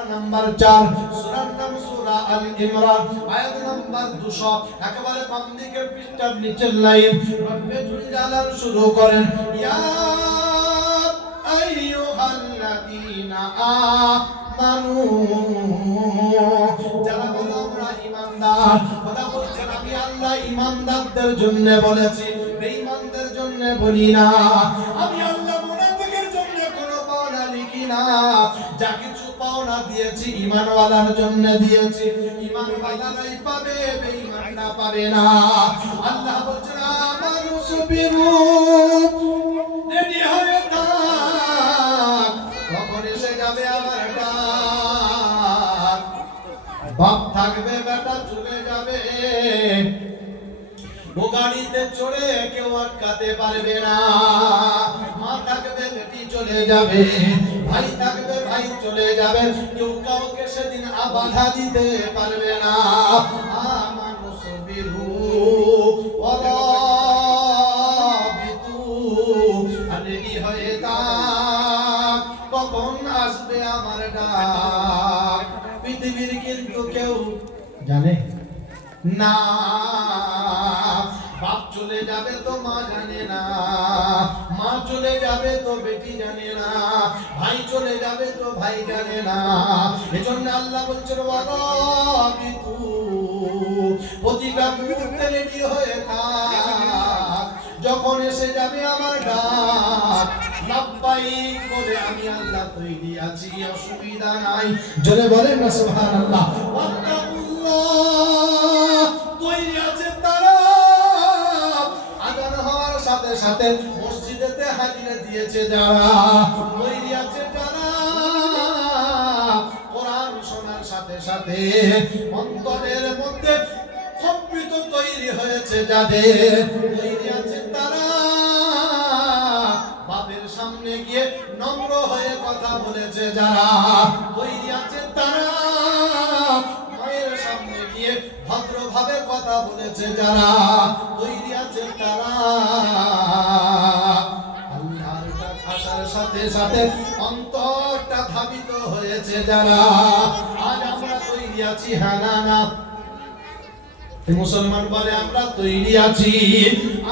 পারা নাম্বার 4 সূরার নাম সূরা আল ইমরান আয়াত নাম্বার 200 একেবারে বাম দিকের পৃষ্ঠার নিচের লাইন রব্বুল জালাল শুরু করেন ইয়া আইয়ুহাল্লাযীনা আমানু যারা বলো আমরা ঈমানদার খোদা বলছেন আমি আল্লাহ ঈমানদারদের জন্য বলেছি বেঈমানদের জন্য বলি না আমি আল্লাহ মুনাফিকের জন্য কোনো পাওনা লিখি না যা কিছু পাওনা দিয়েছি ঈমানওয়ালার জন্য দিয়েছি ঈমানওয়ালারাই পাবে বেঈমানরা পাবে না আল্লাহ বলছেন আমানু সুবিরু রেডি হয়ে থাক কখন এসে যাবে আমার ডাক বাপ থাকবে বেটা চলে যাবে ও গাড়িতে চড়ে কেউ আটকাতে পারবে না মা থাকবে বেটি চলে যাবে ভাই থাকবে ভাই চলে যাবে কেউ কাউকে সেদিন বাধা দিতে পারবে না আমানু সুবিরু ওয়ারাবিতু রেডি হয়ে থাক কখন আসবে আমার ডাক পৃথিবীর কিন্তু কেউ জানে না বাপ চলে যাবে তো মা জানে না মা চলে যাবে তো বেটি জানে না ভাই চলে যাবে তো ভাই জানে না এজন্য আল্লাহ বলছেন ওয়ারাবিতু প্রতিটা মুহূর্তে রেডি হয়ে থাক যখন এসে যাবে আমার ডাক লাব্বাইক বলে আমি আল্লাহ তৈরি আছি অসুবিধা নাই জোরে বলেন না সুবহানাল্লাহ ওয়াত্তাকুল্লাহ তৈরি আছে তারা আযান হওয়ার সাথে সাথে মসজিদেতে হাজিরা দিয়েছে যারা তৈরি আছে তারা কোরআন শোনার সাথে সাথে অন্তরের মধ্যে কম্পিত তৈরি হয়েছে যাদের তৈরি আছে তারা বাপের সামনে গিয়ে নম্র হয়ে কথা বলেছে যারা তৈরি আছে তারা মায়ের সামনে গিয়ে ভদ্রভাবে কথা বলেছে যারা তৈরি আছে তারা আল্লাহর ডাক আসার সাথে সাথে অন্তরটা ধাবিত হয়েছে যারা আজ আমরা তৈরি আছি হ্যাঁ না না মুসলমান বলে আমরা তৈরি আছি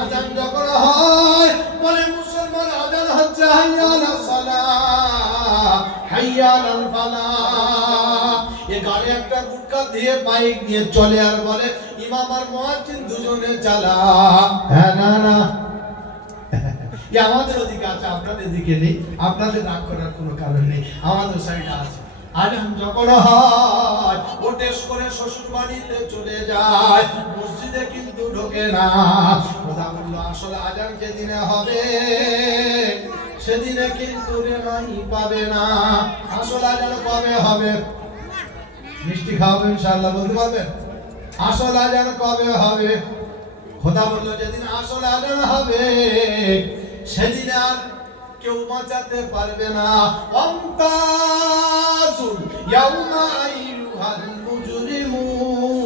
আযান যখন হয় বলে মুসলমান আযান হচ্ছে হাইয়া আলাস সালাহ হাইয়া আলাল ফালাহ এ গাড়ি একটা গুটকা দিয়ে বাইক নিয়ে চলে আর বলে ইমাম আর মুয়াজ্জিন দুজনে চালা হ্যাঁ না না আমাদের ওদিকে আছে আপনাদের দিকে নেই আপনাদের রাগ করার কোনো কারণ নেই আমাদের সাইডে আছে আযান যখন হয় ওটেস করে শ্বশুর বাড়িতে চলে যায় মসজিদে কিন্তু ঢোকে না খোদা বলল আসলে আযান যেদিনে হবে সেদিনে কিন্তু রেহাই পাবে না আসলে আযান কবে হবে মিষ্টি খাওয়াবেন ইনশাআল্লাহ বলতে পারবেন আসল আযান কবে হবে খোদা বলল যেদিন আসল আযান হবে সেদিন আর কেউ বাঁচাতে পারবে না ওয়ামতাজুল ইয়াউমা আইয়ুহাল মুজরিমুন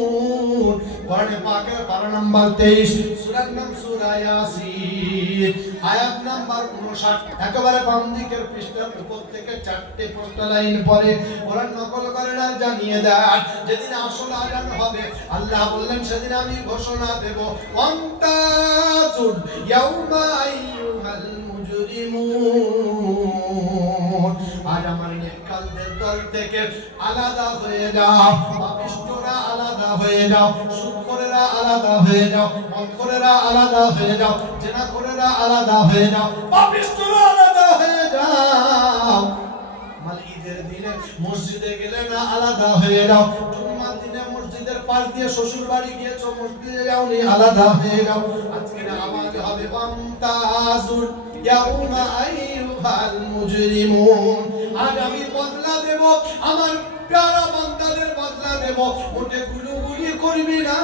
কোরআনে পাকের পারা নাম্বার 23 সূরার নাম সূরা ইয়াসিন আয়াত নাম্বার 59 একেবারে বাম দিকের পৃষ্ঠার উপর থেকে চারটি পোস্টার লাইন পরে কোরআন নকল করেন আর জানিয়ে দেন যেদিন আসল আযান হবে আল্লাহ বললেন সেদিন আমি ঘোষণা দেব ওয়ামতাজুল ইয়াউমা আইয়ুহাল আজ আমার নেককারদের দল থেকে আলাদা হয়ে যাও পাপিষ্ঠরা আলাদা হয়ে যাও সুদখোরেরা আলাদা হয়ে যাও মদখোরেরা আলাদা হয়ে যাও জেনাখোরেরা আলাদা হয়ে যাও পাপিষ্ঠরা আলাদা হয়ে যাও মাল ঈদের দিনে মসজিদে গেলে না আলাদা হয়ে যাও জুম্মার দিনে মসজিদের পাশ দিয়ে শ্বশুর বাড়ি গিয়েছো মসজিদে যাওনি আলাদা হয়ে যাও আজকে আওয়াজ হবে ওয়ামতাজুল ইয়াউমা আইয়ুহাল মুজরিমুন আজ আমি বদলা দেব আমার প্যারা বান্দাদের বদলা দেব ওঠে গুলুগুলি করবি না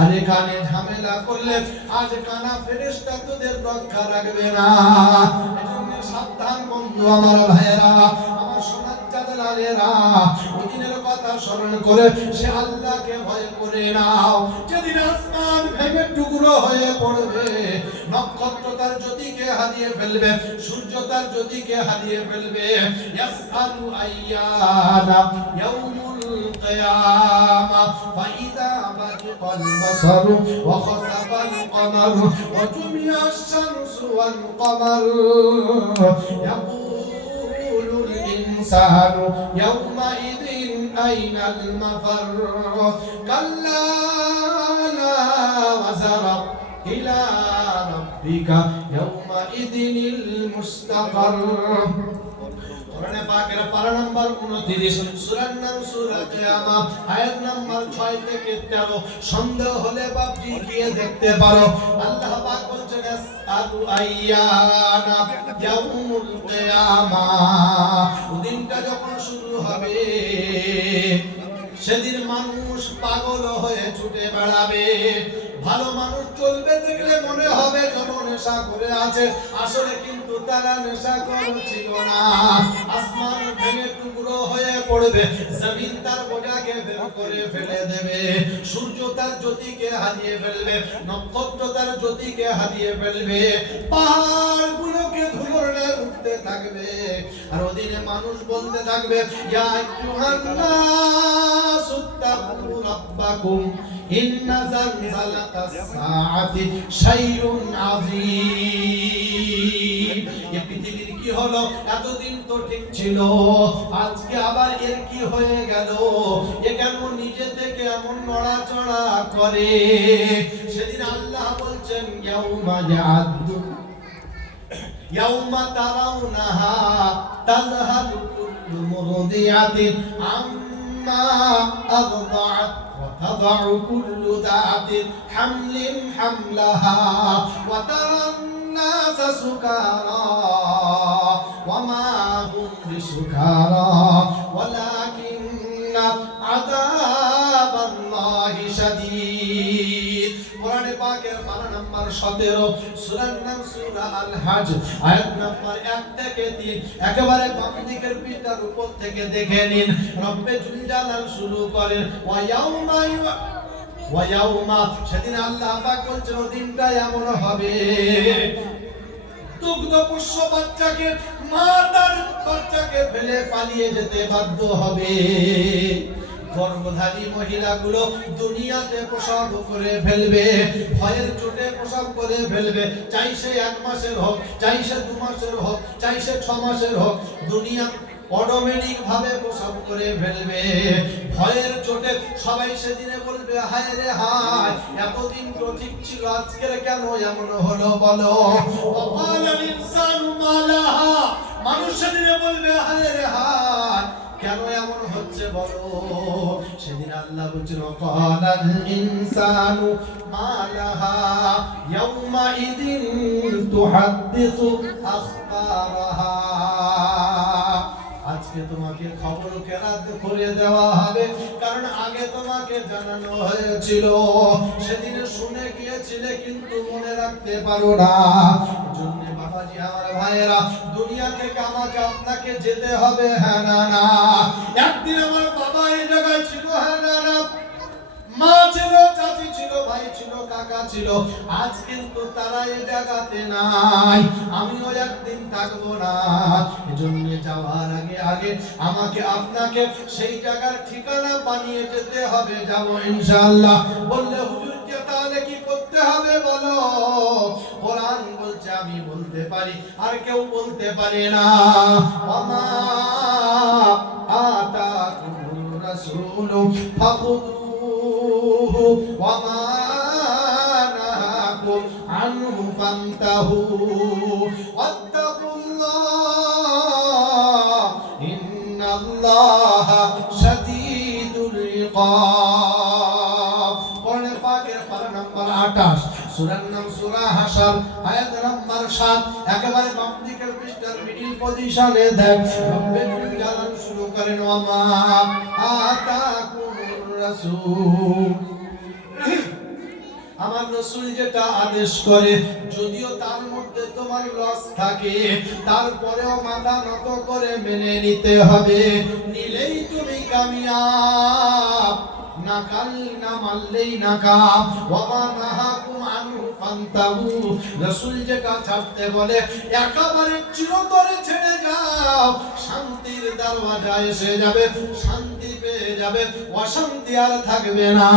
আরে কানে ঝামেলা করলে আজ কানা ফেরেশতা তোদের রক্ষা রাখবে না এজন্য সাবধান বন্ধু আমার ভাইয়েরা আমার সোনার চাঁদলালেরা ওদিনের কথা স্মরণ করে সে আল্লাহকে ভয় করে নাও। যেদিন আসমান ভেঙে টুকরো হয়ে পড়বে, নক্ষত্র তার জ্যোতিকে হারিয়ে ফেলবে, সূর্য তার জ্যোতিকে হারিয়ে ফেলবে। ইয়াসআলু আইয়ানা ইয়াউমুল কিয়ামা ফাইদা বারিকাল বাসারু ওয়া খাসাফাল কমারু ওয়া জুমিআশ শামসু ওয়াল কমারু ইয়াকুলুল ইনসানু ইয়াউমাইযিন আইনাল মাফার কাল্লা লা ওয়াজারা ইলা রাব্বিকা ইয়াউমাইযিনিল মুস্তাকার। কোরআনে পাকের পারা নাম্বার 29 সূরার নাম সূরা কিয়ামা আয়াত নাম্বার 6 থেকে 13। সন্দেহ হলে বাপজি গিয়ে দেখতে পারো। আল্লাহ পাক বলছেন আসআলু আইয়ানা ইয়াউমুল কিয়ামা, দিনটা যখন শুরু হবে সেদিন মানুষ পাগল হয়ে ছুটে বেড়াবে। ভালো মানুষ চলবে দেখলে মনে হবে যেন নেশা করে আছে, আসলে কিন্তু তারা নেশা করছিল না। আসমান ভেঙে টুকরো হয়ে পড়বে, জমিন তার বোঝাকে বের করে ফেলে দেবে, সূর্য তার জ্যোতিকে হারিয়ে ফেলবে, নক্ষত্র তার জ্যোতিকে হারিয়ে ফেলবে, পাহাড়গুলোকে ধুলোরে উঠতে থাকবে। আর ওদিনে মানুষ বলতে থাকবে ইয়া আইয়ুহান নাসু তাকু রাব্বাকুম ইন্না জালজালাতাস সাআতি শাইউন আযীম। এই পৃথিবীর কি হলো? এতদিন তো ঠিক ছিল, আজকে আবার এর কি হয়ে গেল? এ কেন নিজে থেকে এমন নড়াচড়া করে? সেদিন আল্লাহ বলছেন ইয়াউমা ইয়াদু ইয়াউমা তারাউনাহা তাযহালু কুল্লু মুরদিআতিন আম্মা আরদাআত وتضع كل ذات حمل حملها وترى الناس سكارى وما هم بسكارى ولكن عذاب الله شديد। কোরআনে পাকের পারা নাম্বার 17 সূরার নাম সূরা আল হজ আয়াত নাম্বার 1 থেকে 3। একেবারে বাম দিকের পৃষ্ঠার উপর থেকে দেখে নিন। রব্বে জুল জালাল শুরু করেন ওয়া ইয়াউমা, সেদিন আল্লাহ পাক বলছেন দিনটা এমন হবে দুগ্ধ পোষ্য বাচ্চাকে মা তার বাচ্চাকে ফেলে পালিয়ে যেতে বাধ্য হবে। গর্ভধারী মহিলাগুলো দুনিয়াতে প্রসব করে ফেলবে, ভয়ের চোটে প্রসব করে ফেলবে, চাই সে 1 মাসের হোক, চাই সে 2 মাসের হোক, চাই সে 6 মাসের হোক, দুনিয়া অটোমেটিক ভাবে প্রসব করে ফেলবে। ভয়ের চোটে সবাই সেদিনে বলবে হায় রে হায়, এতদিন তো ঠিক ছিল, আজকের কেন এমন হলো বলো? ওয়াকালাল ইনসানু মা লাহা, মানুষ সেদিনে বলবে হায় রে হায়, কেন এমন হচ্ছে বলো? সেদিন আল্লাহ বলছেন ওয়াকালাল ইনসানু মা লাহা ইয়াউমা ইদিন তুহাদ্দিসু আখবারাহা। আজকে তোমাকে খবর কেরাত করে দেওয়া হবে, কারণ আগে তোমাকে জানানো হয়েছিল, সেদিন শুনে গিয়েছিলে কিন্তু মনে রাখতে পারো না। জন্য বাবাজি আমার ভাইয়েরা, দুনিয়া থেকে আমাকে আপনাকে যেতে হবে, হ্যাঁ না না? একদিন আমার বাবা এই জায়গায় ছিল, হ্যাঁ না না? মা ছিল, চাচি ছিল, ভাই ছিল, কাকা ছিল, আজ কিন্তু তারা এই জায়গাতে নাই। আমিও একদিন থাকবো না, এজন্য যাওয়ার আগে আগে আমাকে আপনাকে সেই জায়গার ঠিকানা বানিয়ে যেতে হবে। যাব ইনশাআল্লাহ। বললে হুজুরকে তাহলে কি করতে হবে বলো? কোরআন বলছে আমি বলতে পারি, আর কেউ বলতে পারে না। ওয়ামা আতাকুমুর রাসূলু ফাখুযু وما نهاكم عنه فانتهوا واتقوا الله إن الله شديد العقاب। কোরআন পাকের পারা নাম্বার 28 সূরার নাম সূরা হাশর আয়াত নাম্বার 7। একেবারে বাম দিকের পৃষ্ঠার মিডল পজিশনে দেখ, রব্বে জালাল শুরু করেন ওয়ামা আতাকুমুর রাসূল। আমার রাসূল যেটা আদেশ করে যদিও তার মধ্যে তোমার লস থাকে তারপরেও মাথা নত করে মেনে নিতে হবে, নিলেই তুমি কামিয়াব, না মানলেই নাকাম। ওয়া মা নাহাকুম আনহু ফান্তাহু, রাসূল যেটা ছাড়তে বলে একেবারে চিরতরে ছেড়ে যাও, শান্তির দরওয়াজা এসে যাবে, শান্তি পেয়ে যাবে, অশান্তি আর থাকবে না।